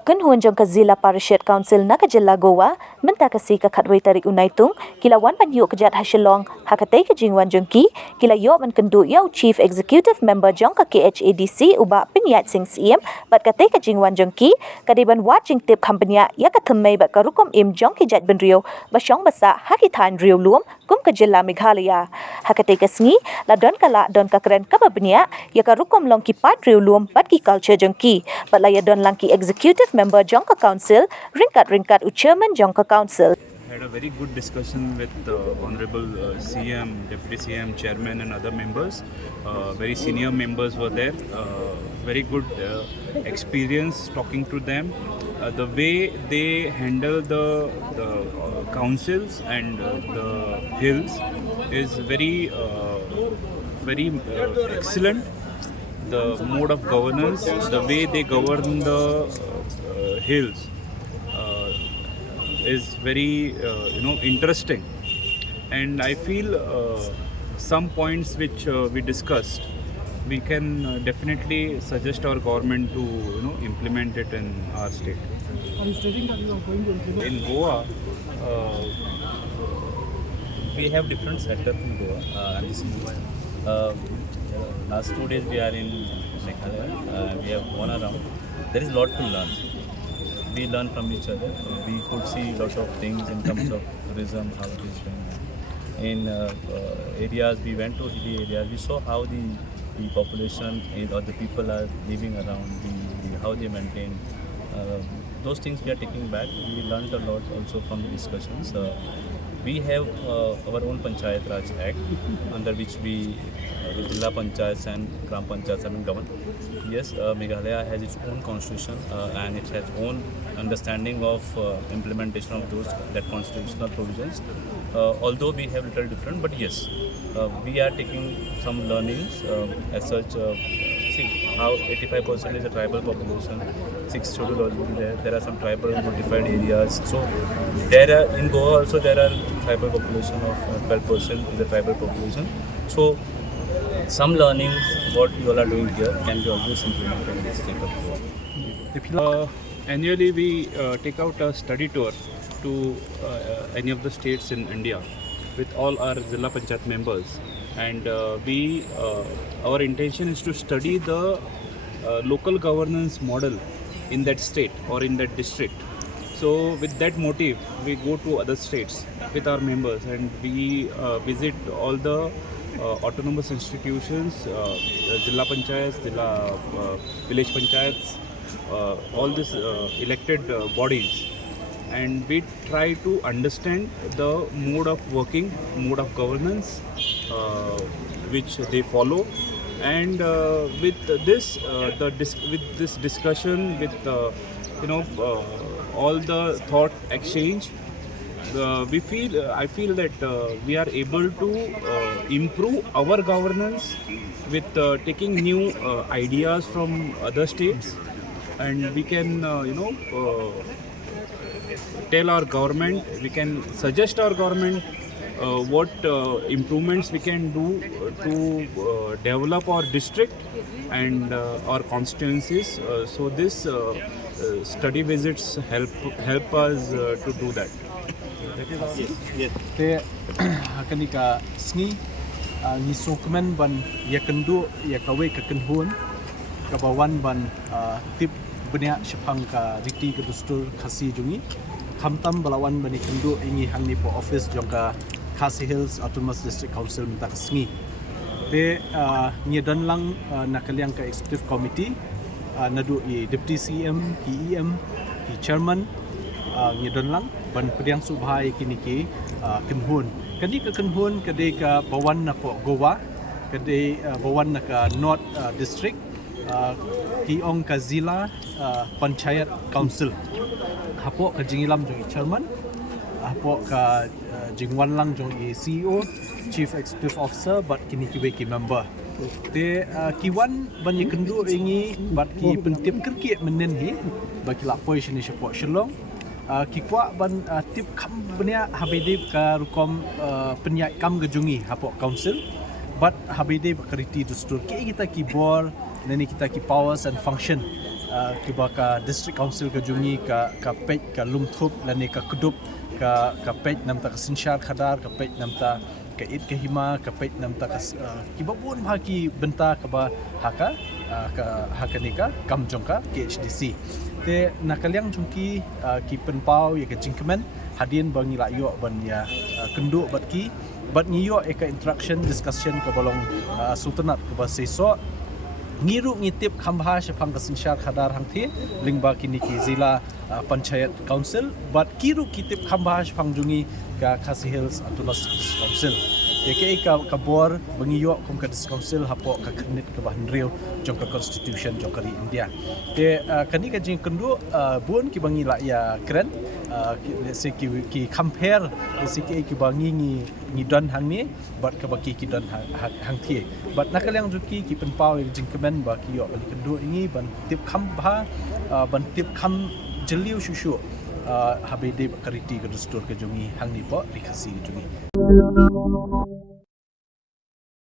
khynhun jong Zila Parishad Council na Jylla Goa mynta kasi katei tarik naitung kila wan panyu kjat shillong Hakatei jing jong kila yo man kynduh yau Chief Executive Member jong KHADC uba pyniaid sing syiem bat katei jing jong kadiban wat Jingtip Kham Bniah ya thymmei bat Rukom jong kjat bynriew basyong basa Haki Thain Riewlum kum Jylla Meghalaya Hakatei sngi la don kala don keren kaba Bniah ya Rukom long pat Riewlum bat culture jong bat la ya don lang Executive Member jong Council ringkat chairman jong Council. Had a very good discussion with Honorable CM, Deputy CM, Chairman and other members. Very senior members were there. Very good experience talking to them. The way they handle the councils and the hills is very excellent. The mode of governance, the way they govern the hills is very interesting, and I feel some points which we discussed, we can definitely suggest our government to implement it in our state. Are you stating that you are going to implement? In Goa, we have different setup in Goa, and this is last 2 days we are in Meghalaya. We have gone around. There is a lot to learn. We learn from each other. We could see lots of things in terms of tourism, how it is going. In areas, we went to hilly areas. We saw how the population or the people are living around, how they maintain. Those things we are taking back. We learned a lot also from the discussions. We have our own Panchayat Raj Act, under which we Zila Panchayats and Gram Panchayats have been governed. Yes, Meghalaya has its own constitution and it has own understanding of implementation of that constitutional provisions. Although we have little different, but yes, we are taking some learnings as such. See how 85% is a tribal population, 6 schedule already there. There are some tribal notified areas. So there are in Goa also there are tribal population of 12% is a tribal population. So some learnings what you all are doing here can be always implemented in the state of Goa. Annually we take out a study tour to any of the states in India with all our Zila Panchayat members, and our intention is to study the local governance model in that state or in that district. So with that motive we go to other states with our members and we visit all the autonomous institutions, Zilla Panchayats, Zilla village Panchayats, all these elected bodies, and we try to understand the mode of working, mode of governance which they follow, and with this discussion, with all the thought exchange, I feel that we are able to improve our governance with taking new ideas from other states, and we can tell our government, we can suggest our government what improvements we can do to develop our district and our constituencies. So this study visits help us to do that. Te hakanika sngi ni sokmen ban ya kynduh ya kawe ka khynhun ka bawan ban tip Bniah shapang ka riti ka dustur khasi jungi khamtam balawan bani kynduh ingi hangni po office jongka Khasi Hills Autonomous District Council minta sngi te nyedan lang nakaliang ka Executive Committee nadu i Deputy CM, EM, Chairman nyedan lang ban pediang subhai kini ki khynhun kadi ka khynhun kadi ka bawan na po Goa kadi bawan na ka North District ki ong ka Zila Panchayat Council hapo ka Jingilam jong chairman, hapo ka Jingwan lang jong CEO, Chief Executive Officer, but kini ki member. Te kiwan banyi kynduh ingi bat ki pentip kerki menen hi baki lapoi sini support shillong. Kikwa ban tip Kham Bniah habidib ka Rukom pyniaid kam gejungi hapo council, but habidib kariti dustur ki kita ki bor nani kita ki powers and function kiba ka district council ka jungi ka pej ka lumthup lani ka kudup ka pej namta ka sinshar khadar ka pej namta ka it ka hima ka pej namta ka kiba bun bhaki benta kaba haka ka haka ni ka kam jong ka KHADC te nakaliang jungki ki penpau ya ka jingkemen hadin bangi la yo ban ya kynduh bat ngiyo eka interaction discussion ka bolong sultanat ka ba seso ngiru ngitip khambha shapang kasinshar khadar hangthi lingba kini ki Zila Panchayat Council but kiru kitip khambha shapang jungi ka Khasi Hills Autonomous Council eke ka bor bangiyo kum ka council hapo ka khnit ka bynriew jong ka constitution jong kali India te kani ka jing kynduh bun ki bangi la ya kren let's say ki compare let's say ki bangi ni don hang ni but ka baki ki don hang thi but nakaliang juki ki penpau jing kemen ba ki yo bali kynduh ingi ban tip khambha ban tip kham jeliu shushu habede kariti ka dustur ka jungi hang ni po rikasi jungi